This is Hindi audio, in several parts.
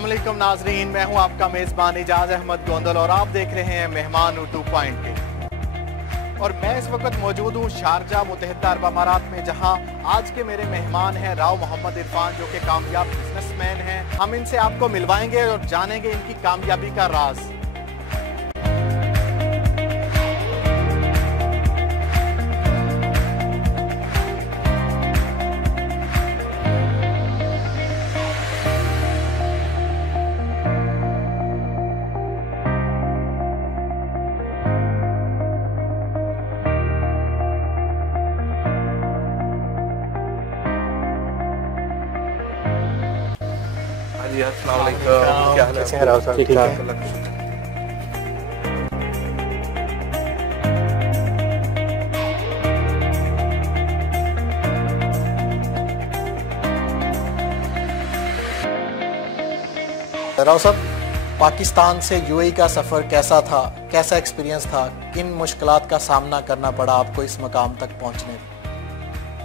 अस्सलाम वालेकुम नाजरीन, मैं हूं आपका मेज़बान इजाज़ अहमद गोंदल और आप देख रहे हैं मेहमान उर्दू पॉइंट पे। और मैं इस वक्त मौजूद हूं शारजा मुत्तहिदा अरब अमारात में, जहां आज के मेरे मेहमान हैं राव मोहम्मद इरफान, जो कि कामयाब बिजनेसमैन हैं। हम इनसे आपको मिलवाएंगे और जानेंगे इनकी कामयाबी का राज। अस्सलाम वालेकुम, क्या हाल है? कैसे हैं राव साहब? ठीक है। राव साहब, पाकिस्तान से यूएई का सफ़र कैसा था, कैसा एक्सपीरियंस था, किन मुश्किलात का सामना करना पड़ा आपको इस मकाम तक पहुंचने में?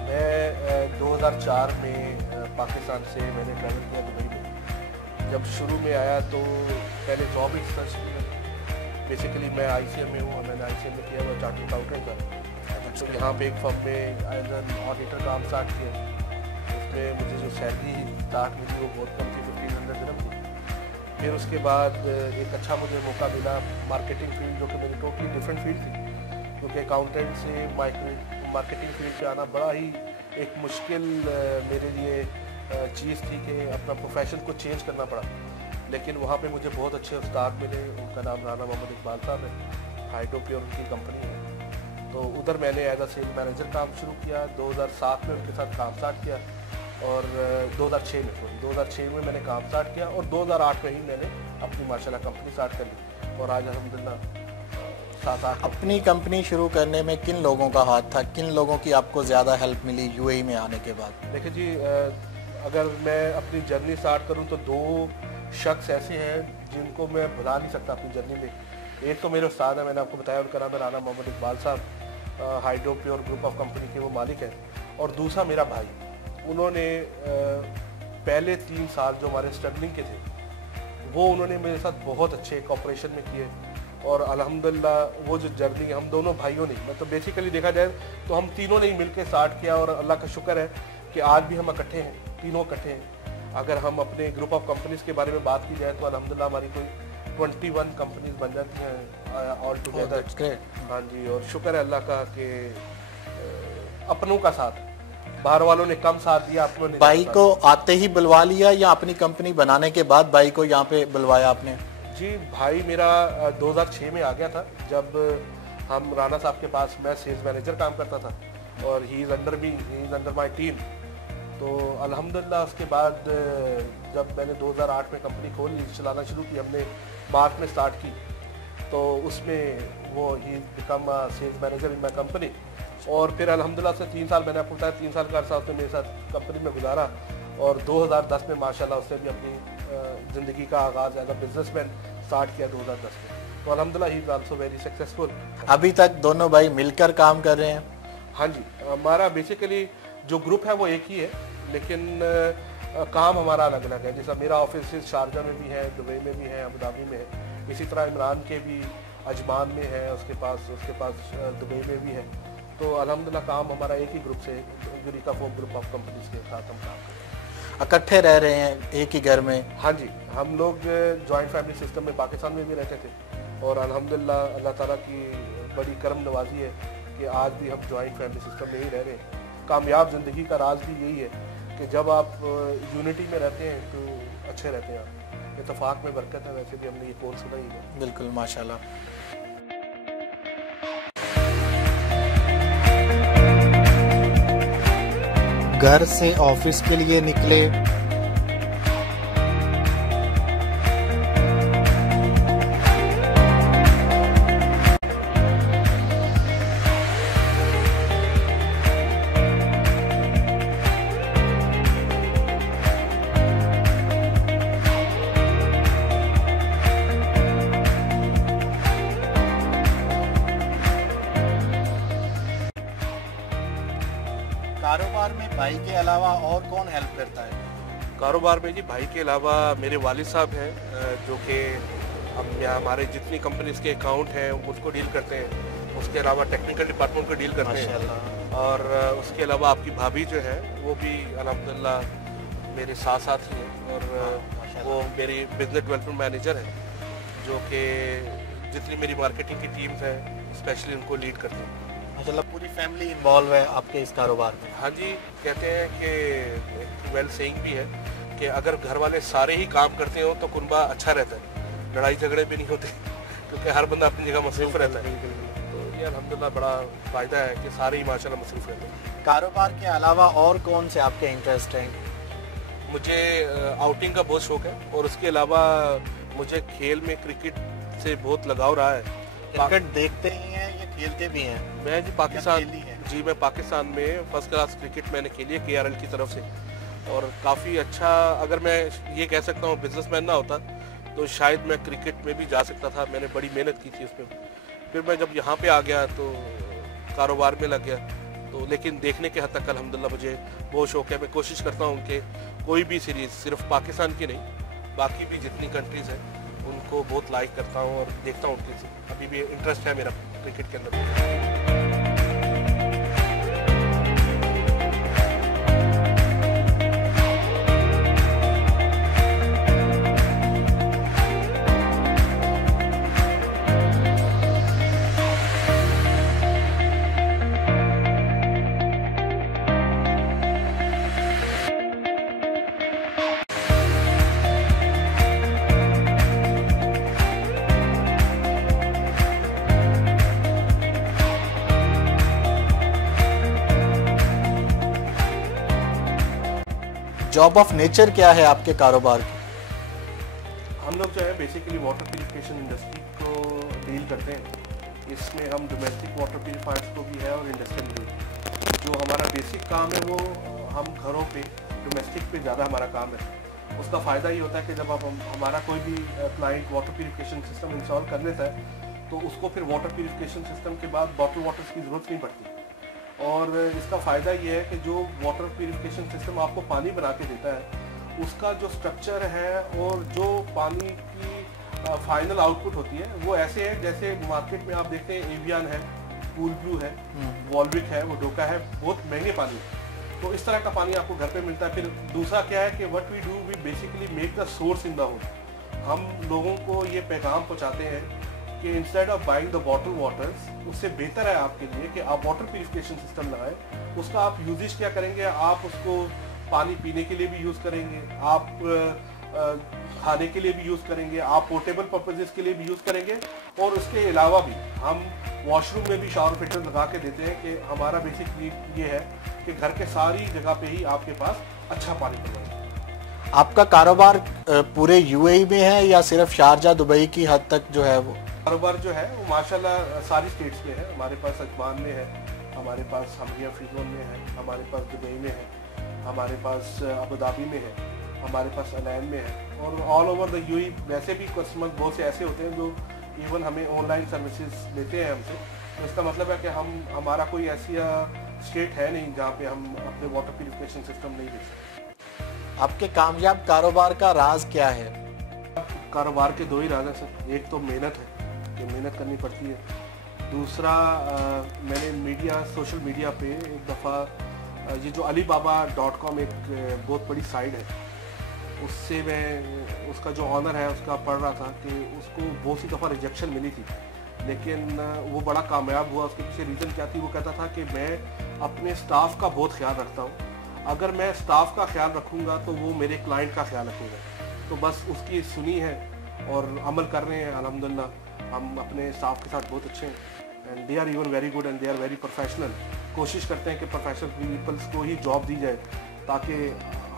मैं 2004 में पाकिस्तान से मैंने ट्रैवल किया दुबई में। जब शुरू में आया तो पहले जॉब ही सर्च की। बेसिकली मैं ICM में हूँ और मैंने ICM में किया हुआ चार्टर्ड अकाउंटेंट था। तो यहाँ पे एक फर्म में एज एन ऑडिटर काम स्टार्ट किया। उसमें मुझे जो सैलरी स्टार्ट मिली वो बहुत कम थी, 1500 दिरहम थी। फिर उसके बाद एक अच्छा मुझे मौका मिला मार्केटिंग फील्ड, जो कि मेरी टोटली डिफरेंट फील्ड थी, क्योंकि अकाउंटेंट से मार्केटिंग फील्ड पे आना बड़ा ही एक मुश्किल मेरे लिए चीज़ थी कि अपना प्रोफेशन को चेंज करना पड़ा। लेकिन वहाँ पे मुझे बहुत अच्छे उस्ताद मिले। उनका नाम राना मोहम्मद इकबाल साहब है, हाइड्रो प्योर उनकी कंपनी है। तो उधर मैंने एज अ सेल मैनेजर काम शुरू किया। 2007 में उनके साथ काम स्टार्ट किया और 2006 में मैंने काम स्टार्ट किया और 2008 में ही मैंने अपनी माशाल्लाह कंपनी स्टार्ट कर ली। और आज अल्हम्दुलिल्लाह 7-8। अपनी कंपनी शुरू करने में किन लोगों का हाथ था, किन लोगों की आपको ज़्यादा हेल्प मिली यूएई में आने के बाद? देखिए जी, अगर मैं अपनी जर्नी स्टार्ट करूं तो 2 शख्स ऐसे हैं जिनको मैं भुला नहीं सकता अपनी जर्नी में। एक तो मेरे उस्ताद है, मैंने आपको बताया, उनका नाम है राना मोहम्मद इकबाल साहब, hydro pure group of company के वो मालिक हैं। और दूसरा मेरा भाई, उन्होंने पहले 3 साल जो हमारे स्ट्रगलिंग के थे वो उन्होंने मेरे साथ बहुत अच्छे कॉपरेशन में किए। और अल्हम्दुलिल्लाह वो जो जर्नी हम दोनों भाइयों ने, मतलब बेसिकली देखा जाए तो हम तीनों ने ही मिलकर स्टार्ट किया। और अल्लाह का शुक्र है कि आज भी हम इकट्ठे हैं, तीनों इकट्ठे हैं। अगर हम अपने ग्रुप ऑफ कंपनीज के बारे में बात की जाए तो अल्हम्दुलिल्लाह हमारी कोई 21 कंपनीज बन जाती हैं ऑल टुगेदर। हाँ जी, और शुक्र है अल्लाह का कि अपनों का साथ, बाहर वालों ने कम साथ दिया, अपनों ने। भाई को आते ही बुलवा लिया या अपनी कंपनी बनाने के बाद भाई को यहाँ पे बुलवाया आपने? जी, भाई मेरा 2006 में आ गया था, जब हम राना साहब के पास, मैं सेल्स मैनेजर काम करता था और he is under my team. तो अल्हम्दुलिल्लाह उसके बाद जब मैंने 2008 में कंपनी खोली, चलाना शुरू की, हमने मार्च में स्टार्ट की, तो उसमें वो ही become sales manager in my company. और फिर अल्हम्दुलिल्लाह से 3 साल, मैंने आपको बताया 3 साल का अरसा उसने मेरे साथ कंपनी में गुजारा। और 2010 में माशाल्लाह उसने भी अपनी ज़िंदगी का आगाज़ एज अ बिजनेसमैन स्टार्ट किया 2010 में। तो अल्हम्दुलिल्लाह he is also very successful. अभी तक दोनों भाई मिलकर काम कर रहे हैं? हाँ जी, हमारा बेसिकली जो ग्रुप है वो एक ही है, लेकिन काम हमारा अलग अलग है। जैसा मेरा ऑफिस शारजा में भी है, दुबई में भी है, अबू धाबी में है। इसी तरह इमरान के भी अजमान में है, उसके पास दुबई में भी है। तो अल्हम्दुलिल्लाह काम हमारा एक ही ग्रुप से, यूरिका फोक ग्रुप ऑफ कंपनीज के साथ हम काम करते हैं। इकट्ठे रह रहे हैं एक ही घर में? हाँ जी, हम लोग जॉइंट फैमिली सिस्टम में पाकिस्तान में भी रहते थे और अल्हम्दुलिल्लाह अल्लाह ताला की बड़ी करम नवाजी है कि आज भी हम जॉइंट फैमिली सिस्टम में ही रह रहे हैं। कामयाब ज़िंदगी का राज भी यही है कि जब आप यूनिटी में रहते हैं तो अच्छे रहते हैं आप। इत्तेफाक में बरकत है, वैसे भी हमने ये कौन सुना ही है। बिल्कुल, माशाल्लाह। घर से ऑफिस के लिए निकले, कारोबार में भाई के अलावा और कौन हेल्प करता है? कारोबार में जी भाई के अलावा मेरे वालिद साहब हैं, जो कि हम यहाँ हमारे जितनी कंपनीज के अकाउंट हैं उसको डील करते हैं। उसके अलावा टेक्निकल डिपार्टमेंट को डील करते हैं। और उसके अलावा आपकी भाभी जो है वो भी अल्हम्दुलिल्लाह मेरे साथ साथ ही है, और वो मेरी बिजनेस डेवलपमेंट मैनेजर है, जो कि जितनी मेरी मार्केटिंग की टीम्स हैं स्पेशली उनको लीड करते हैं। मतलब पूरी फैमिली इन्वॉल्व है आपके इस कारोबार में? हाँ जी, कहते हैं कि एक वेल सेइंग भी है कि अगर घर वाले सारे ही काम करते हो तो कुनबा अच्छा रहता है, लड़ाई झगड़े भी नहीं होते क्योंकि हर बंदा अपनी जगह मसरूफ़ रहता है। तो ये अल्हम्दुलिल्लाह बड़ा फ़ायदा है कि सारे ही माशाल्लाह मसरूफ़ रहते हैं। कारोबार के अलावा और कौन से आपके इंटरेस्ट हैं? मुझे आउटिंग का बहुत शौक़ है, और उसके अलावा मुझे खेल में क्रिकेट से बहुत लगाव रहा है। क्रिकेट देखते ही हैं या खेलते भी हैं? मैं जी मैं पाकिस्तान में फर्स्ट क्लास क्रिकेट मैंने खेली है KRL की तरफ से, और काफ़ी अच्छा, अगर मैं ये कह सकता हूँ बिजनेसमैन ना होता तो शायद मैं क्रिकेट में भी जा सकता था। मैंने बड़ी मेहनत की थी उसमें। फिर मैं जब यहाँ पे आ गया तो कारोबार में लग गया। तो लेकिन देखने के हद तक अल्हम्दुलिल्लाह मुझे बहुत शौक़ है। मैं कोशिश करता हूँ कि कोई भी सीरीज़, सिर्फ पाकिस्तान की नहीं बाकी भी जितनी कंट्रीज़ हैं उनको बहुत लाइक करता हूँ और देखता हूँ उनकी। अभी भी इंटरेस्ट है मेरा क्रिकेट के अंदर। जॉब ऑफ नेचर क्या है आपके कारोबार की? हम लोग जो है बेसिकली वाटर प्यूरिफिकेशन इंडस्ट्री को डील करते हैं। इसमें हम डोमेस्टिक वाटर प्यूरिफायर्स को भी है और इंडस्ट्रियल भी। जो हमारा बेसिक काम है वो हम घरों पे डोमेस्टिक पे ज़्यादा हमारा काम है। उसका फ़ायदा ये होता है कि जब आप हमारा कोई भी client water purification system install कर लेता है तो उसको फिर वाटर प्यूरिफिकेशन सिस्टम के बाद बॉटल वाटर्स की ज़रूरत नहीं पड़ती। और इसका फ़ायदा ये है कि जो वाटर प्यूरिफिकेशन सिस्टम आपको पानी बना के देता है उसका जो स्ट्रक्चर है और जो पानी की फाइनल आउटपुट होती है वो ऐसे है जैसे मार्केट में आप देखते हैं एवियन है, कूल ब्लू है, वॉल्विक है, वो डोका है, बहुत महंगे पानी। तो इस तरह का पानी आपको घर पे मिलता है। फिर दूसरा क्या है कि what we do, we basically make the source in the home. हम लोगों को ये पैगाम पहुँचाते हैं कि instead of buying the bottle waters, उससे बेहतर है आपके लिए कि आप वाटर प्यूरिफिकेशन सिस्टम लगाएं। उसका आप यूजेज क्या करेंगे, आप उसको पानी पीने के लिए भी यूज़ करेंगे, आप खाने के लिए भी यूज़ करेंगे, आप पोर्टेबल पर्पजेस के लिए भी यूज़ करेंगे। और उसके अलावा भी हम वॉशरूम में भी शावर फिल्टर लगा के देते हैं कि हमारा बेसिक नीड ये है कि घर के सारी जगह पे ही आपके पास अच्छा पानी पहुँचे। आपका कारोबार पूरे UAE में है या सिर्फ शारजा दुबई की हद तक जो है? वो कारोबार जो है वो माशाल्लाह सारी स्टेट्स में है। हमारे पास अजमान में है, हमारे पास हमिया फ्रीजोन में है, हमारे पास दुबई में है, हमारे पास अबू धाबी में है, हमारे पास अलैन में है, और ऑल ओवर द UAE। वैसे भी कस्टमर बहुत से ऐसे होते हैं जो इवन हमें ऑनलाइन सर्विसेज लेते हैं हमसे। तो इसका मतलब है कि हमारा कोई ऐसी स्टेट है नहीं जहाँ पे हम अपने वाटर प्यूरिफिकेशन सिस्टम नहीं दे सकते। आपके कामयाब कारोबार का राज क्या है? कारोबार के दो ही राज हैं सर। एक तो मेहनत है कि मेहनत करनी पड़ती है। दूसरा मैंने सोशल मीडिया पे एक दफ़ा ये जो alibaba.com एक बहुत बड़ी साइट है, उससे मैं उसका जो ऑनर है उसका पढ़ रहा था कि उसको बहुत सी दफ़ा रिजेक्शन मिली थी, लेकिन वो बड़ा कामयाब हुआ। उसके पीछे रीज़न क्या थी? वो कहता था कि मैं अपने स्टाफ का बहुत ख्याल रखता हूँ। अगर मैं स्टाफ का ख्याल रखूँगा तो वो मेरे क्लाइंट का ख्याल रखेगा। तो बस उसकी सुनी है और अमल कर रहे हैं। अल्हम्दुलिल्लाह हम अपने स्टाफ के साथ बहुत अच्छे हैं and they are even very good and they are very professional. कोशिश करते हैं कि प्रोफेशनल पीपल्स को ही जॉब दी जाए ताकि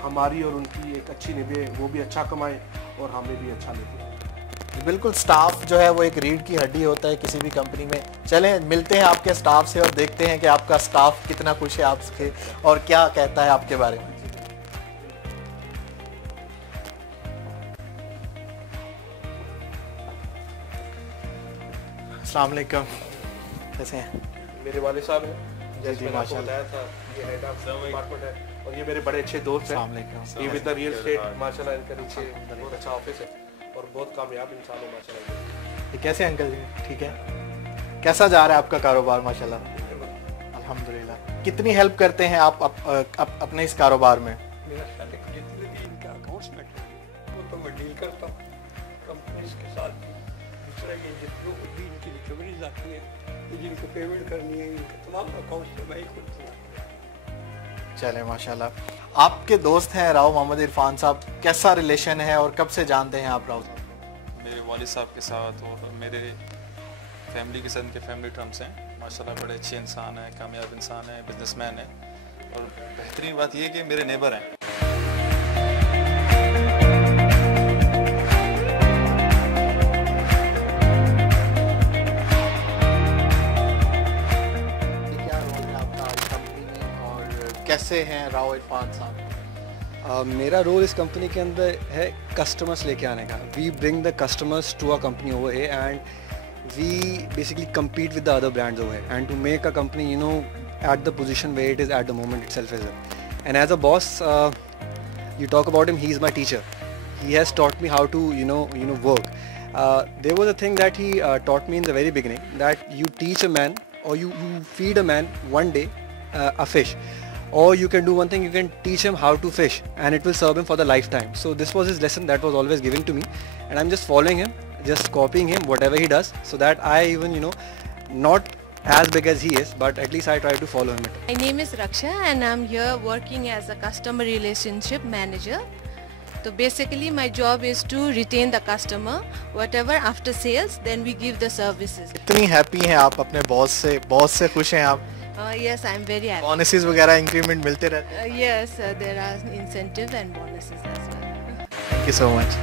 हमारी और उनकी एक अच्छी निभे, वो भी अच्छा कमाएं और हमें भी अच्छा मिले। बिल्कुल, स्टाफ जो है वो एक रीढ़ की हड्डी होता है किसी भी कंपनी में। चलें मिलते हैं आपके स्टाफ से और देखते हैं कि आपका स्टाफ कितना खुश है आपसे और क्या कहता है आपके बारे में। अस्सलाम वालेकुम, कैसे हैं? मेरे वाले साहब हैं, जैसे मैंने आपको बताया था, ये हेड ऑफ डिपार्टमेंट है और ये मेरे बड़े अच्छे दोस्त हैं। ये विद द रियल एस्टेट माशाल्लाह इनका नीचे बहुत अच्छा ऑफिस है और बहुत कामयाब इंसान है माशाल्लाह। ये कैसे अंकल जी, ठीक है? कैसा जा रहा है आपका कारोबार? माशाल्लाह अल्हम्दुलिल्लाह। कितनी हेल्प करते हैं आप अपने इस कारोबार में? मेरा जितने भी इनका अकाउंट्स मैटर वो तो मैं डील करता हूँ कंपनीज के साथ। दूसरा ये जितने भी इनकी रिकवरीज आती है, जिनको पेमेंट करनी है, इनके तमाम अकाउंट्स में मैं ही खुद हूँ। चले माशाल्लाह। आपके दोस्त हैं राव मोहम्मद इरफान साहब, कैसा रिलेशन है और कब से जानते हैं आप राव साहब? मेरे वालिद साहब के साथ और मेरे फैमिली के साथ इनके फैमिली टर्म्स हैं माशाल्लाह। बड़े अच्छे इंसान हैं, कामयाब इंसान हैं, बिजनेसमैन हैं और बेहतरीन बात ये है कि मेरे नेबर हैं। क्या रोल है आपका इस कंपनी में और कैसे हैं राव इरफान साहब? मेरा रोल इस कंपनी के अंदर है कस्टमर्स लेके आने का। We bring the customers to a company over here and we basically compete with the other brands over here and to make a company, you know, at the position where it is at the moment itself is it. And as a boss, you talk about him, he is my teacher. He has taught me how to work. There was a thing that he taught me in the very beginning, that you teach a man or you feed a man one day a fish, or you can do one thing, you can teach him how to fish and it will serve him for the lifetime. So this was his lesson that was always given to me and I'm just following him, just copying him whatever he does, so that I even, you know, not as big as he is, but at least I try to follow him. My name is Raksha and I'm here working as a customer relationship manager. So basically my job is to retain the customer, whatever after sales, then we give the services. कितनी हैप्पी हैं आप अपने बॉस से खुश हैं आप? Yes, I'm very happy. Bonuses वगैरह इंक्रीमेंट मिलते रहते हैं? Yes, there are incentives and bonuses as well. Thank you so much.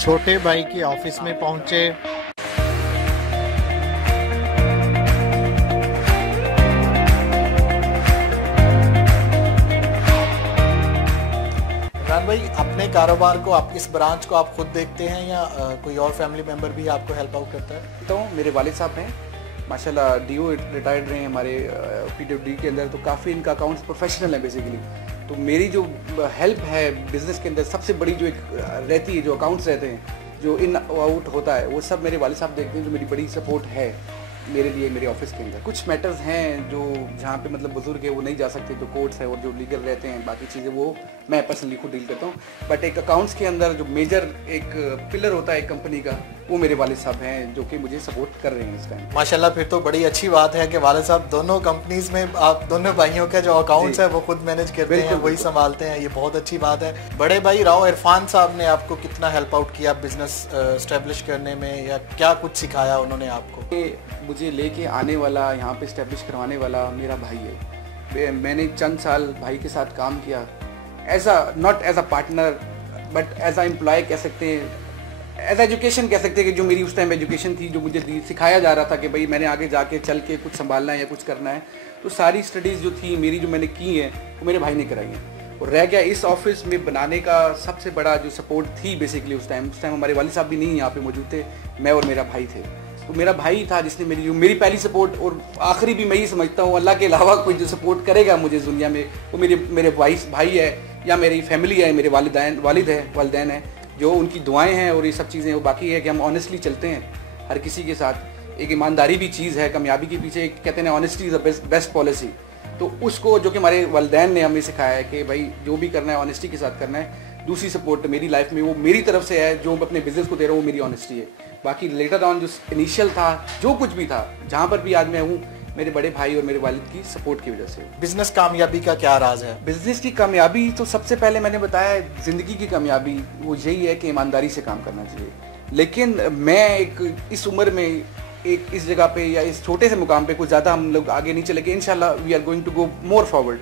छोटे भाई के ऑफिस में पहुंचे। इमरान भाई, अपने कारोबार को, आप इस ब्रांच को आप खुद देखते हैं या कोई और फैमिली मेंबर भी आपको हेल्प आउट करता है? तो मेरे वालिद साहब हैं माशाल्लाह, डीओ रिटायर्ड रहे हैं हमारे पीडब्ल्यूडी के अंदर, तो काफ़ी इनका अकाउंट्स प्रोफेशनल है बेसिकली। तो मेरी जो हेल्प है बिज़नेस के अंदर सबसे बड़ी जो एक रहती है, जो अकाउंट्स रहते हैं, जो इन आउट होता है, वो सब मेरे वालिद साहब देखते हैं, जो मेरी बड़ी सपोर्ट है मेरे लिए मेरे ऑफिस के अंदर। कुछ मैटर्स हैं जो जहाँ पे मतलब बुजुर्ग है वो नहीं जा सकते, जो कोर्ट्स है और जो लीगल रहते हैं, बाकी चीज़ें वो मैं पर्सनली खुद डील करता हूँ। बट एक अकाउंट्स के अंदर जो मेजर एक पिलर होता है एक कंपनी का, वो मेरे वालिद साहब हैं जो कि मुझे सपोर्ट कर रहे हैं इस टाइम। माशाल्लाह, फिर तो बड़ी अच्छी बात है कि वालिद साहब दोनों कंपनीज में, आप दोनों भाइयों का जो अकाउंट्स है वो खुद मैनेज करते हैं, वही संभालते हैं, ये बहुत अच्छी बात है। बड़े भाई राव इरफान साहब ने आपको कितना हेल्प आउट किया बिजनेस एस्टेब्लिश करने में, या क्या कुछ सिखाया उन्होंने आपको? मुझे लेके आने वाला, यहाँ पे एस्टेब्लिश करवाने वाला मेरा भाई है। मैंने चंद साल भाई के साथ काम किया, not as a partner but as a employee कह सकते हैं, एज एजुकेशन कह सकते हैं कि जो मेरी उस टाइम एजुकेशन थी, जो मुझे सिखाया जा रहा था कि भाई मैंने आगे जाके चल के कुछ संभालना है या कुछ करना है, तो सारी स्टडीज़ जो थी मेरी, जो मैंने की हैं, वो मेरे भाई ने कराई हैं। और रह गया इस ऑफिस में बनाने का सबसे बड़ा जो सपोर्ट थी बेसिकली उस टाइम हमारे वालिद साहब भी नहीं यहाँ पे मौजूद थे, मैं और मेरा भाई थे। तो मेरा भाई था जिसने मेरी पहली सपोर्ट, और आखिरी भी मैं ही समझता हूँ, अल्लाह के अलावा कोई जो सपोर्ट करेगा मुझे इस दुनिया में, वो मेरे भाई है या मेरी फैमिली है, मेरे वालिदैन है, जो उनकी दुआएं हैं और ये सब चीज़ें। वो बाकी है कि हम ऑनेस्टली चलते हैं हर किसी के साथ। एक ईमानदारी भी चीज़ है, कामयाबी के पीछे कहते हैं honesty is the best policy. तो उसको जो कि हमारे वालिदैन ने हमें सिखाया है कि भाई जो भी करना है ऑनेस्टी के साथ करना है। दूसरी सपोर्ट मेरी लाइफ में वो मेरी तरफ से है, जो मैं अपने बिजनेस को दे रहा हूँ, वो मेरी ऑनेस्टी है। बाकी लेटर ऑन जो इनिशियल था, जो कुछ भी था, जहाँ पर भी आज मैं हूँ, मेरे बड़े भाई और मेरे वालिद की सपोर्ट की वजह से। बिजनेस कामयाबी का क्या राज है? बिजनेस की कामयाबी तो सबसे पहले मैंने बताया, जिंदगी की कामयाबी वो यही है कि ईमानदारी से काम करना चाहिए। लेकिन मैं एक इस उम्र में एक इस जगह पे या इस छोटे से मुकाम पे कुछ ज़्यादा हम लोग आगे नहीं चलेंगे, इंशाल्लाह we are going to go more forward.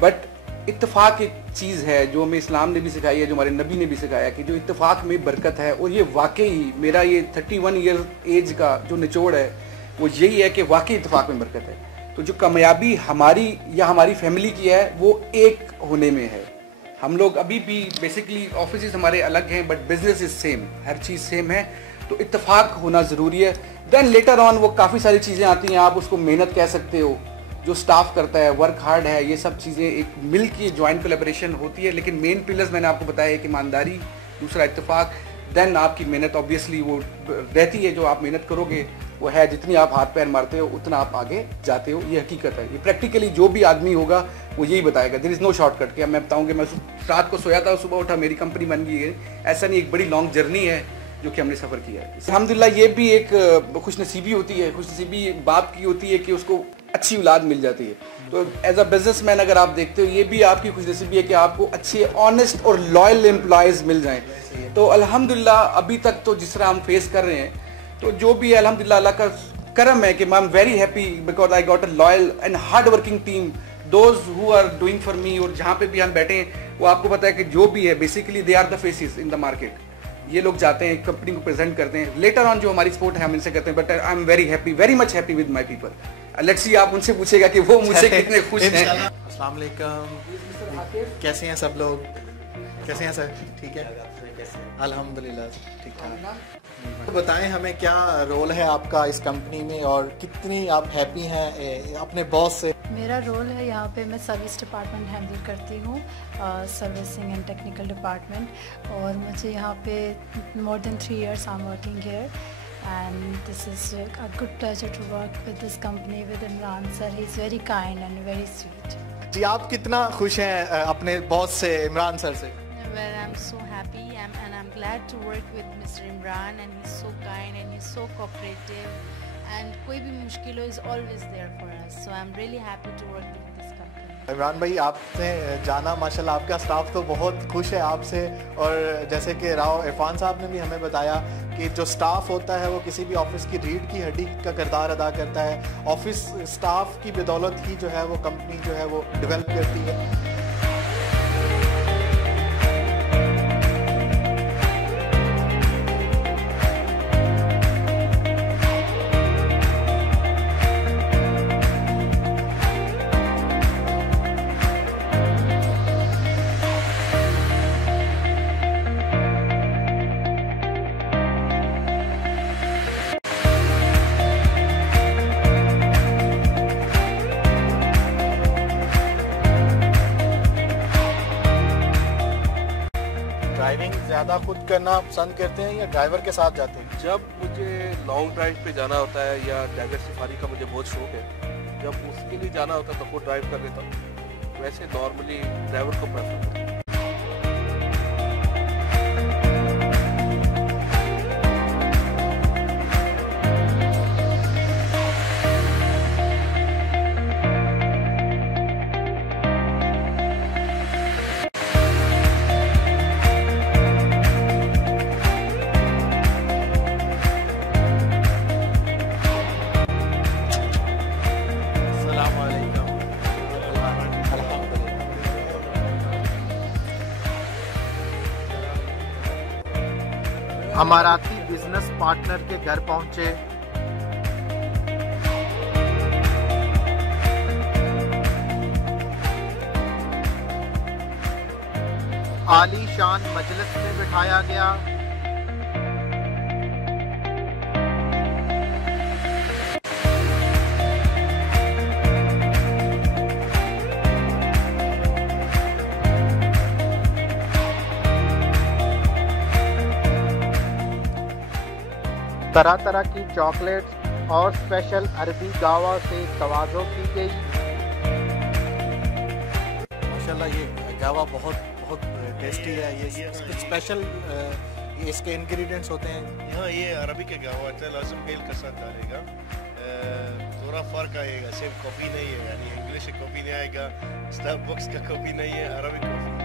But इत्तेफाक एक चीज़ है जो हमें इस्लाम ने भी सिखाई है, जो हमारे नबी ने भी सिखाया कि जो इत्तेफाक में बरकत है, और ये वाकई मेरा ये 31 ईयर एज का जो निचोड़ है वो यही है कि वाकई इत्तेफाक में बरकत है। तो जो कामयाबी हमारी या हमारी फैमिली की है वो एक होने में है। हम लोग अभी भी बेसिकली ऑफिस हमारे अलग हैं but business is same, her cheese same है, तो इत्तेफाक होना ज़रूरी है। देन लेटर ऑन वो काफ़ी सारी चीज़ें आती हैं, आप उसको मेहनत कह सकते हो, जो स्टाफ करता है, वर्क हार्ड है, ये सब चीज़ें एक मिल की जॉइंट कोलैबोरेशन होती है। लेकिन मेन पिलर्स मैंने आपको बताया कि ईमानदारी, दूसरा इत्तेफाक, देन आपकी मेहनत ऑब्वियसली वो रहती है, जो आप मेहनत करोगे वो है, जितनी आप हाथ पैर मारते हो उतना आप आगे जाते हो, ये हकीकत है। ये प्रैक्टिकली जो भी आदमी होगा वो यही बताएगा, देयर इज़ नो शॉर्टकट। कि मैं बताऊँ कि मैं रात को सोया था, सुबह उठा मेरी कंपनी बन गई है, ऐसा नहीं, एक बड़ी लॉन्ग जर्नी है जो कि हमने सफ़र किया है। अल्हम्दुलिल्लाह ये भी एक खुशनसीबी होती है, खुशनसीबी बाप की होती है कि उसको अच्छी औलाद मिल जाती है। तो एज अ बिजनेसमैन अगर आप देखते हो, ये भी आपकी खुशनसीबी है कि आपको अच्छे ऑनेस्ट और लॉयल एम्प्लॉयज़ मिल जाएं। तो अल्हम्दुलिल्लाह अभी तक तो जिस तरह हम फेस कर रहे हैं, तो जो भी अल्हम्दुलिल्लाह अल्लाह का करम है कि I am very happy because I got a loyal and hard working team, those who are doing for me. और जहाँ पे भी हम बैठे हैं वो आपको पता है कि जो भी है basically they are the faces in the market. ये लोग जाते हैं कंपनी को प्रेजेंट करते हैं, लेटर ऑन जो हमारी सपोर्ट है हम इनसे करते हैं। But I am very happy, very much happy with my people. Let's see, आप उनसे पूछेगा कि वो मुझसे कितने खुश हैं। अस्सलाम वालेकुम, कैसे हैं सब लोग? कैसे हैं सर? ठीक है अल्हम्दुलिल्लाह, ठीक ठाक। तो बताएं हमें क्या रोल है आपका इस कंपनी में और कितनी आप हैप्पी हैं अपने बॉस से? मेरा रोल है यहाँ पे, मैं सर्विस डिपार्टमेंट हैंडल करती हूँ, सर्विसिंग एंड टेक्निकल डिपार्टमेंट। और मुझे यहाँ पे more than 3 years I am working here and this is a good pleasure to work with this company with Imran sir. He is very kind and very sweet. जी, आप कितना खुश हैं अपने बॉस से, इमरान सर से? Well, I'm so happy and I'm glad to work with Mr. Imran, and he's so kind and he's so cooperative, and कोई भी मुश्किल हो is always there for us. So I'm really happy to work with this company. Imran भाई, आपने जाना माशाल्लाह, आपका स्टाफ तो बहुत खुश है आपसे। और जैसे कि राव इरफान साहब ने भी हमें बताया कि जो स्टाफ होता है वो किसी भी ऑफिस की रीढ़ की हड्डी का किरदार अदा करता है। ऑफिस स्टाफ की बदौलत ही जो है वो कंपनी जो है वो डेवलप करती है। ड्राइविंग ज़्यादा खुद करना पसंद करते हैं या ड्राइवर के साथ जाते हैं? जब मुझे लॉन्ग ड्राइव पे जाना होता है या डेजर्ट सफारी का मुझे बहुत शौक है, जब उसके लिए जाना होता है तो खुद ड्राइव कर लेता हूँ। वैसे नॉर्मली ड्राइवर को प्रेफर करता हूँ। अमाराती बिजनेस पार्टनर के घर पहुंचे। आलीशान मजलिस में बिठाया गया। तरह तरह की चॉकलेट्स और स्पेशल अरबी गावा से तवाज़ो की गई। माशाल्लाह ये गावा बहुत टेस्टी है। ये कुछ स्पेशल इसके इंग्रेडिएंट्स होते हैं। यहाँ ये अरबी के गावा लाजम गेल के साथ डालेगा, थोड़ा फ़र्क आएगा। सिर्फ कॉफ़ी नहीं है, यानी इंग्लिश कॉफ़ी नहीं आएगा, स्टारबक्स का कॉफ़ी नहीं है, अरबिक कॉफ़ी।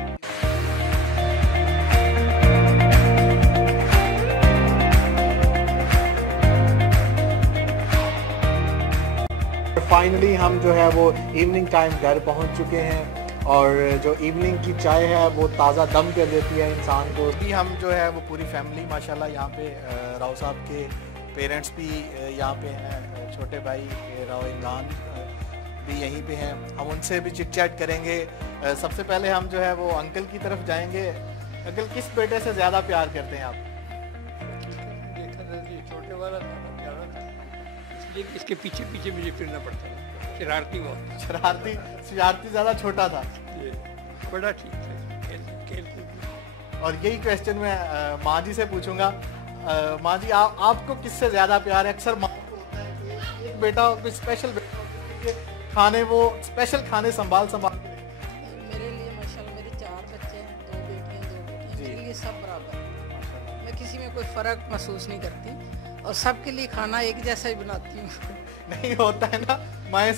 फाइनली हम जो है वो इवनिंग टाइम घर पहुंच चुके हैं और जो इवनिंग की चाय है वो ताज़ा दम कर देती है इंसान को। भी हम जो है वो पूरी फैमिली माशाल्लाह यहाँ पे राव साहब के पेरेंट्स भी यहाँ पे हैं, छोटे भाई राव इमरान भी यहीं पे हैं, हम उनसे भी चिट चैट करेंगे। सबसे पहले हम जो है वो अंकल की तरफ जाएंगे। अंकल, किस बेटे से ज़्यादा प्यार करते हैं आप? छोटे वाला था, प्यारा था, इसलिए इसके पीछे पीछे मुझे फिरना पड़ता था। शरारती बहुत, शरारती ज़्यादा, छोटा था, बड़ा ठीक था, खेल कूद। और यही क्वेश्चन मैं माँ जी से पूछूंगा। माँ जी, आपको किससे ज़्यादा प्यार है? अक्सर माँ को होता है कि एक बेटा कुछ स्पेशल बेटा होता है, खाने वो स्पेशल खाने संभाल के। मेरे लिए माशाल्लाह मेरे 4 बच्चे हैं, 2 बेटियां, मेरे लिए सब बराबर है। मैं किसी में कोई फ़र्क महसूस नहीं करती और सबके लिए खाना एक जैसा ही बनाती हूँ। नहीं होता है ना मैं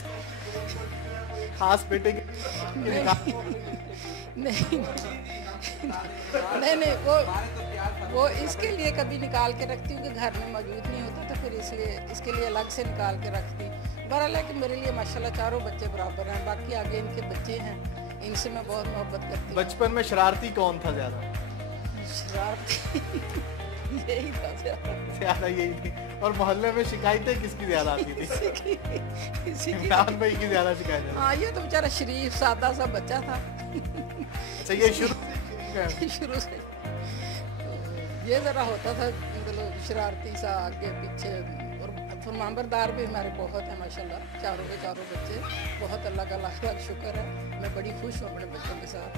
खास बेटे के नहीं वो इसके लिए कभी निकाल के रखती हूँ कि घर में मौजूद नहीं होता, तो फिर इसलिए इसके लिए अलग से निकाल के रखती। बहरहाल है कि मेरे लिए माशाल्लाह चारों बच्चे बराबर हैं, बाकी आगे इनके बच्चे हैं, इनसे मैं बहुत मोहब्बत करती हूँ। बचपन में शरारती कौन था ज़्यादा? शरारती यही था ज़्यादा, यही थी। और मोहल्ले में शिकायतें किसकी ज़्यादा आती थी? इमरान भाई की ज़्यादा शिकायतें। हाँ, ये तो बेचारा शरीफ सादा सा बच्चा था। अच्छा, ये शुरू से ये ज़रा होता था, मतलब शरारती सा, आगे पीछे। और फरमाबरदार भी हमारे बहुत हैं माशाल्लाह, चारों के चारों बच्चे, बहुत अल्लाह का लाख लाख शुक्र है। मैं बड़ी खुश हूँ अपने बच्चों के साथ।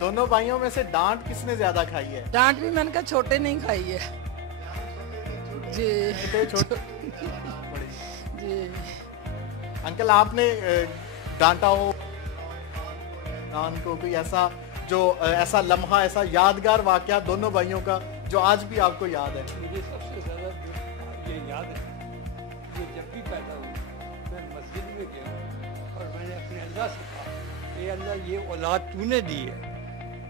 दोनों भाइयों में से डांट किसने ज्यादा खाई है? डांट भी मैंने कहा छोटे नहीं खाई है जी। छोटे जी। अंकल, आपने डांटा हो नान को कोई ऐसा जो ऐसा लम्हा, ऐसा यादगार वाकया दोनों भाइयों का जो आज भी आपको याद है? मुझे सबसे ज़्यादा ये याद है, ये जब भी पैदा हुई मैं मस्जिद में गया और मैंने अपने अल्लाह से कहा, ये अल्लाह ये औलाद तूने दी है,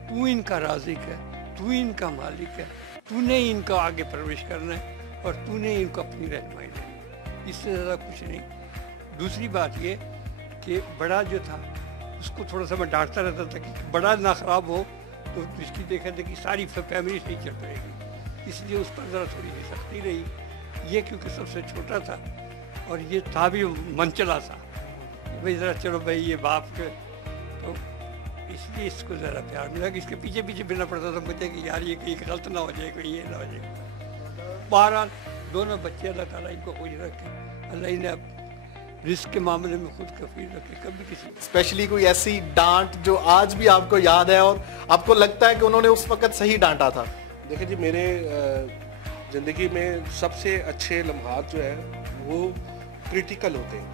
तू इनका राज़िक है, तू इनका मालिक है, तूने इनका आगे परवरिश करना है और तूने इनको अपनी रहनुमाई देनी, इससे ज़्यादा कुछ नहीं। दूसरी बात ये कि बड़ा जो था उसको थोड़ा सा मैं डांटता रहता था कि बड़ा ना ख़राब हो तो इसकी देखा था कि सारी फैमिली सही चल पड़ेगी, इसलिए उस पर ज़रा थोड़ी सी सख्ती रही। ये क्योंकि सबसे छोटा था और ये था भी मनचला सा, भाई ज़रा चलो भाई ये बाप के, तो इसलिए इसको ज़रा प्यार मिला कि इसके पीछे पीछे फिरना पड़ता था मुझे कि यार ये कहीं गलत ना हो जाए, कोई ये ना हो जाए। बहरहाल दोनों बच्चे अल्लाह ताला इनको खुश रखे, अल्लाह इन्हें रिस्क के मामले में खुद कफील रखे, कभी किसी। स्पेशली कोई ऐसी डांट जो आज भी आपको याद है और आपको लगता है कि उन्होंने उस वक्त सही डांटा था? देखिए जी, मेरे ज़िंदगी में सबसे अच्छे लम्हात जो है वो क्रिटिकल होते हैं।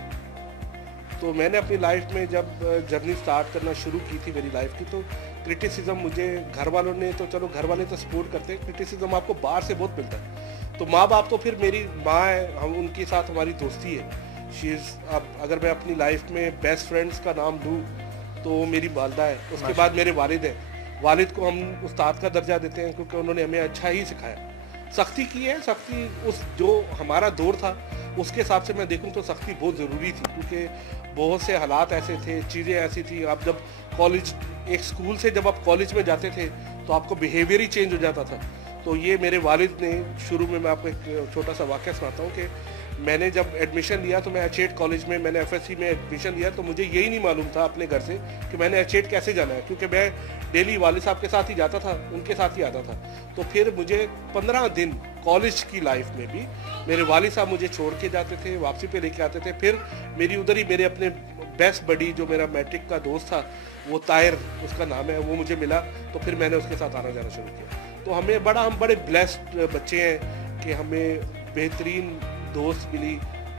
तो मैंने अपनी लाइफ में जब जर्नी स्टार्ट करना शुरू की थी मेरी लाइफ की, तो क्रिटिसिज्म मुझे घर वालों ने, तो चलो घर वाले तो सपोर्ट करते हैं, क्रिटिसिज्म आपको बाहर से बहुत मिलता है। तो माँ बाप तो फिर मेरी माँ है, हम उनके साथ हमारी दोस्ती है। अब अगर मैं अपनी लाइफ में बेस्ट फ्रेंड्स का नाम लूँ तो वो मेरी वालदा है, उसके बाद मेरे वालिद हैं। वालिद को हम उस्ताद का दर्जा देते हैं क्योंकि उन्होंने हमें अच्छा ही सिखाया। सख्ती की है, सख्ती उस जो हमारा दौर था उसके हिसाब से मैं देखूं तो सख्ती बहुत ज़रूरी थी, क्योंकि बहुत से हालात ऐसे थे, चीज़ें ऐसी थी। आप जब कॉलेज, एक स्कूल से जब आप कॉलेज में जाते थे तो आपको बिहेवियर ही चेंज हो जाता था। तो ये मेरे वालिद ने शुरू में, मैं आपको एक छोटा सा वाक़या सुनाता हूँ कि मैंने जब एडमिशन लिया तो मैं H8 कॉलेज में, मैंने FSC में एडमिशन लिया, तो मुझे यही नहीं मालूम था अपने घर से कि मैंने H8 कैसे जाना है, क्योंकि मैं डेली वालिद साहब के साथ ही जाता था, उनके साथ ही आता था। तो फिर मुझे 15 दिन कॉलेज की लाइफ में भी मेरे वालिद साहब मुझे छोड़ के जाते थे, वापसी पे लेके आते थे। फिर मेरी उधर ही मेरे अपने बेस्ट बडी जो मेरा मैट्रिक का दोस्त था, वो ताहिर उसका नाम है, वो मुझे मिला, तो फिर मैंने उसके साथ आना जाना शुरू किया। तो हम बड़े ब्लेस्ड बच्चे हैं कि हमें बेहतरीन दोस्त मिली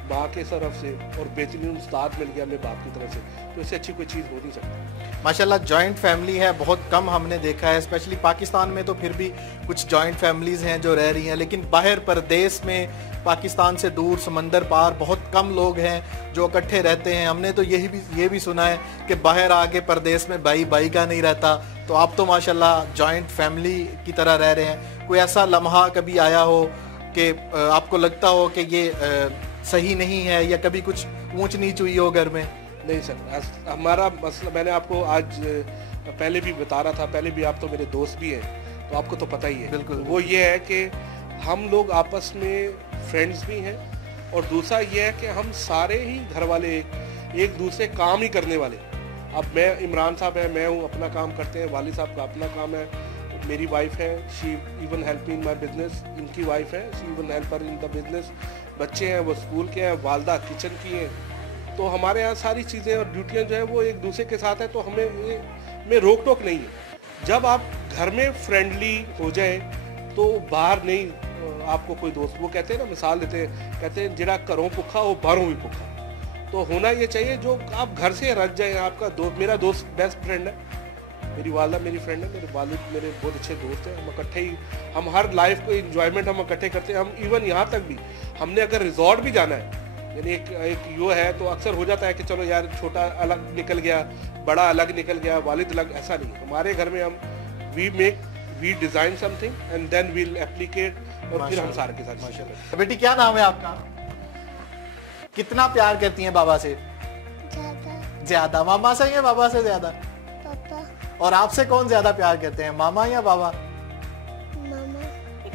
माँ के तरफ से और बेहतरीन उस्ताद मिल गया हमें बाप की तरफ से, तो इससे अच्छी कोई चीज़ हो नहीं सकती। माशाल्लाह जॉइंट फैमिली है, बहुत कम हमने देखा है, स्पेशली पाकिस्तान में तो फिर भी कुछ जॉइंट फैमिलीज़ हैं जो रह रही हैं, लेकिन बाहर परदेश में, पाकिस्तान से दूर समंदर पार बहुत कम लोग हैं जो इकट्ठे रहते हैं। हमने तो ये भी सुना है कि बाहर आके परदेश में भाई भाई का नहीं रहता, तो आप तो माशाल्लाह जॉइंट फैमिली की तरह रह रहे हैं। कोई ऐसा लम्हा कभी आया हो कि आपको लगता हो कि ये सही नहीं है या कभी कुछ ऊंच नीच हुई हो घर में? नहीं सर, हमारा मसला मैंने आपको आज पहले भी बता रहा था, पहले भी आप तो मेरे दोस्त भी हैं तो आपको तो पता ही है। बिल्कुल। वो ये है कि हम लोग आपस में फ्रेंड्स भी हैं और दूसरा ये है कि हम सारे ही घर वाले एक दूसरे काम ही करने वाले। अब मैं, इमरान साहब है, मैं हूँ, अपना काम करते हैं, वाली साहब का अपना काम है, मेरी वाइफ है, she even help in my business, इनकी वाइफ है, she even helper in the business, बच्चे हैं वो स्कूल के हैं, वालदा किचन की हैं। तो हमारे यहाँ सारी चीज़ें और ड्यूटियाँ जो है वो एक दूसरे के साथ है, तो हमें में रोक टोक नहीं है। जब आप घर में फ्रेंडली हो जाए तो बाहर नहीं, आपको कोई दोस्त, वो कहते हैं ना, मिसाल देते हैं, कहते हैं जिड़ा घरों भुखा वो बाहरों भी भुखा। तो होना ये चाहिए जो आप घर से रच जाए। आपका दोस्त, मेरा दोस्त बेस्ट फ्रेंड है, मेरी वालदा मेरी फ्रेंड है, मेरे वालिद मेरे बहुत अच्छे दोस्त हैं, हम इकट्ठे ही, हम हर लाइफ को इंजॉयमेंट हम इकट्ठे करते हैं। हम इवन यहाँ तक भी, हमने अगर रिजॉर्ट भी जाना है, यानी एक यो है तो अक्सर हो जाता है कि चलो यार छोटा अलग निकल गया, बड़ा अलग निकल गया, वालिद अलग, ऐसा नहीं। हमारे घर में हम we design something and then we'll replicate, और फिर हम सारे के साथ। बेटी क्या नाम है आपका? कितना प्यार करती हैं बाबा से? ज्यादा। मामा से या बाबा से ज्यादा? पापा। और आपसे कौन ज्यादा प्यार करते हैं, मामा या बाबा?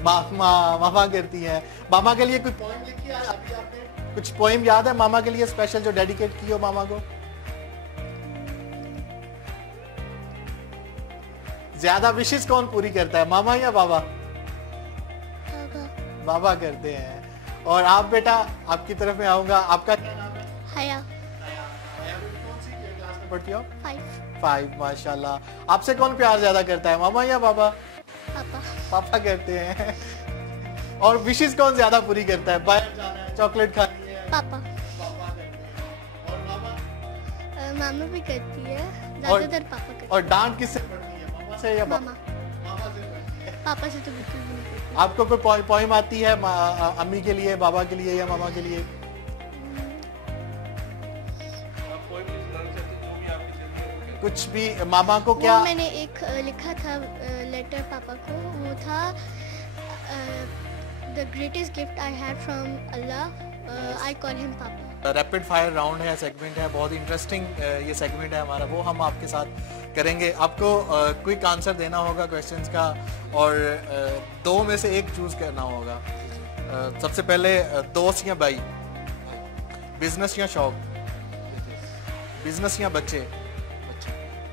मामा। मामा करती है। मामा के लिए कोई पोएम लिखी है अभी आपने? कुछ पोएम याद है मामा के लिए स्पेशल जो डेडिकेट की हो मामा को? ज्यादा विशेष कौन पूरी करता है, मामा या बाबा? बाबा करते हैं। और आप बेटा, आपकी तरफ में आऊंगा, आपका क्या नाम है? हया। कौन सी क्लास में पढ़ती हो? 5। माशाल्लाह। आपसे कौन प्यार ज्यादा करता है, मामा या बाबा? पापा। पापा करते हैं। और विशेष कौन ज्यादा पूरी करता है, बाहर जाना है, चॉकलेट खानी है? पापा। पापा करते हैं। और मामा? मामा भी करती है, ज्यादातर पापा करते हैं। और डांट किससे पड़ती है, मामा से या मामा? मामा से पड़ती है। पापा से तो बिल्कुल भी नहीं करती। आपको कोई पोएम आती है अम्मी के लिए, बाबा के लिए या मामा के लिए? कुछ भी मामा को क्या? वो मैंने एक लिखा था लेटर पापा को, वो था the greatest gift I had from Allah, I call him पापा। रैपिड फायर राउंड है, सेगमेंट है, बहुत इंटरेस्टिंग ये सेगमेंट है हमारा, वो हम आपके साथ करेंगे। आपको क्विक आंसर देना होगा क्वेश्चंस का और दो में से एक चूज करना होगा। सबसे पहले, दोस्त या भाई? बिजनेस या शौक? बिजनेस या बच्चे?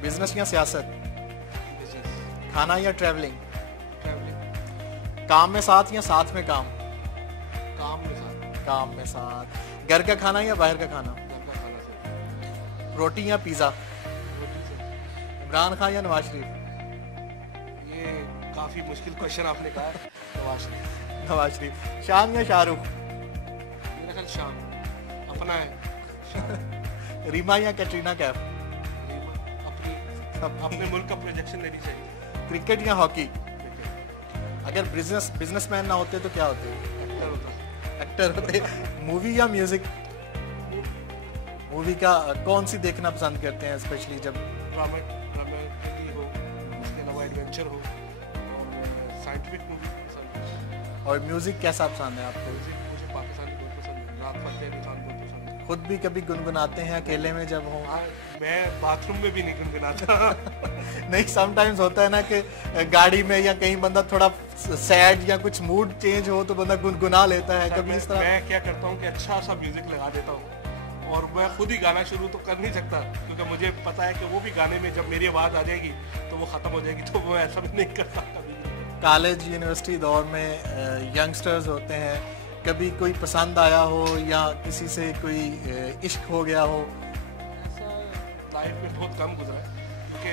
बिजनेस या सियासत? खाना या ट्रैवलिंग? काम में साथ या साथ में काम? काम में साथ। घर का खाना या बाहर का खाना? रोटी या पिज्जा? इमरान खान या नवाज शरीफ? ये काफी मुश्किल क्वेश्चन आपने कहा। नवाज शरीफ। शान या शाहरुख? मेरा ख्याल शान, अपना है। रीमा या कैटरीना कैफ? अपने मुल्क का प्रोजेक्शन लेनी चाहिए। क्रिकेट या हॉकी? अगर बिजनेसमैन ना होते तो क्या होते? एक्टर होते। मूवी या म्यूजिक? मूवी का कौन सी देखना पसंद करते हैं, स्पेशली जब ड्रामा हो, इसके अलावा एडवेंचर हो, और साइंटिफिक मूवी पसंद है। और म्यूजिक कैसा पसंद है आपको? म्यूजिक मुझे पाकिस्तानी बहुत पसंद है, राहत फतेह अली खान बहुत पसंद है। खुद भी कभी गुनगुनाते हैं अकेले में जब हो? मैं बाथरूम में भी नहीं गुनगुनाता। नहीं, समटाइम्स होता है ना कि गाड़ी में या कहीं बंदा थोड़ा सैड या कुछ मूड चेंज हो तो बंदा गुनगुना लेता है, कभी इस तरह? मैं क्या करता हूँ कि अच्छा सा म्यूजिक लगा देता हूँ और मैं खुद ही गाना शुरू तो कर नहीं सकता, क्योंकि मुझे पता है कि वो भी गाने में जब मेरी आवाज़ आ जाएगी तो वो ख़त्म हो जाएगी, तो वो ऐसा भी नहीं करता कभी। कॉलेज यूनिवर्सिटी दौर में यंगस्टर्स होते हैं, कभी कोई पसंद आया हो या किसी से कोई इश्क हो गया हो? ऐसा लाइफ में बहुत कम गुजरा है, क्योंकि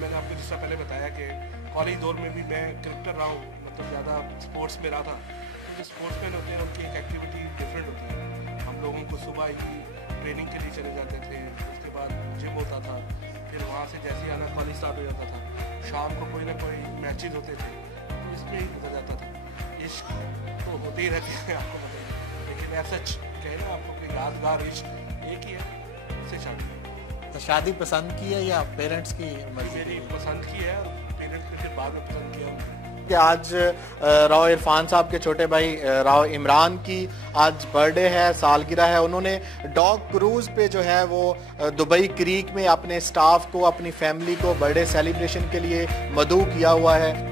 मैंने आपको जिस पहले बताया कि कॉलेज दौर में भी मैं क्रिकेटर रहा हूँ, मतलब ज़्यादा स्पोर्ट्स में रहा था। जो स्पोर्ट्समैन होते हैं उनकी एक एक्टिविटी डिफरेंट होती है। हम लोगों को सुबह ही ट्रेनिंग के लिए चले जाते थे, उसके बाद जिम होता था, फिर वहाँ से जैसे ही आना कॉलेज स्टार्ट हो जाता था, शाम को कोई ना कोई मैचेज होते थे, तो इसमें ही गुजर जाता था। इश्क तो होते ही रहते हैं, आपको पता ही, लेकिन ऐसा कहना आपको कोई यादगार इश्क एक ही है, उससे शादी। तो शादी पसंद की है या पेरेंट्स की मर्जी? मेरी पसंद की है, पेरेंट्स ने फिर बाद में पसंद किया। कि आज राव इरफान साहब के छोटे भाई राव इमरान की आज बर्थडे है, सालगिरह है। उन्होंने डॉग क्रूज पे जो है वो दुबई क्रीक में अपने स्टाफ को, अपनी फैमिली को बर्थडे सेलिब्रेशन के लिए मदऊ किया हुआ है।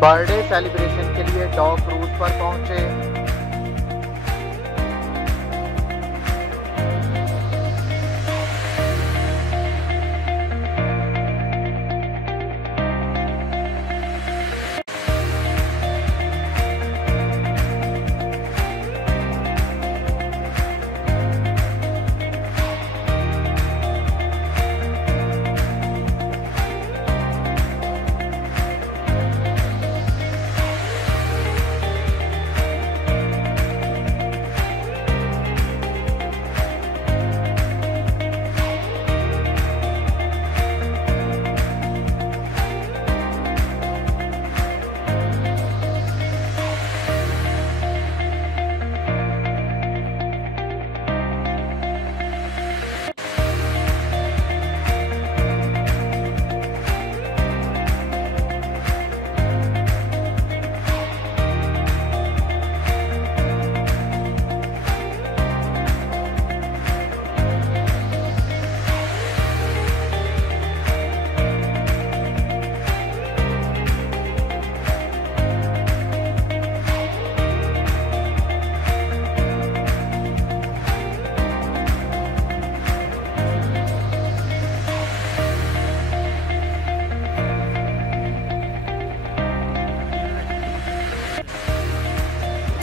बर्थडे सेलिब्रेशन के लिए डॉग क्रूज पर पहुंचे।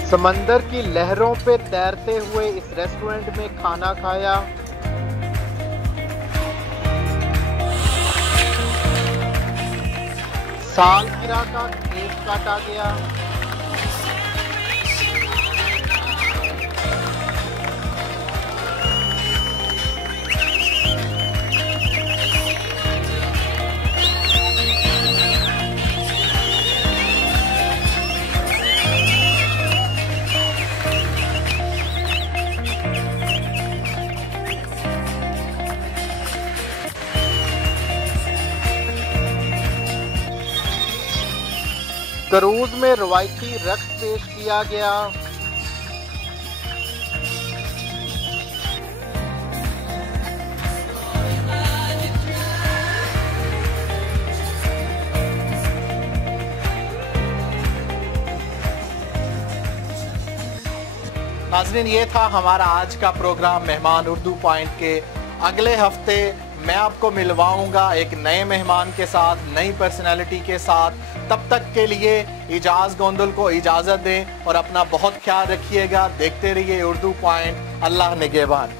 समंदर की लहरों पे तैरते हुए इस रेस्टोरेंट में खाना खाया। सालगिरह का केक काटा गया। क्रूज में रवायती रक्स पेश किया गया। नाज़रीन, ये था हमारा आज का प्रोग्राम मेहमान उर्दू पॉइंट के। अगले हफ्ते मैं आपको मिलवाऊंगा एक नए मेहमान के साथ, नई पर्सनालिटी के साथ। तब तक के लिए इजाज़ गोंदल को इजाज़त दें और अपना बहुत ख्याल रखिएगा। देखते रहिए उर्दू पॉइंट। अल्लाह निगहबान।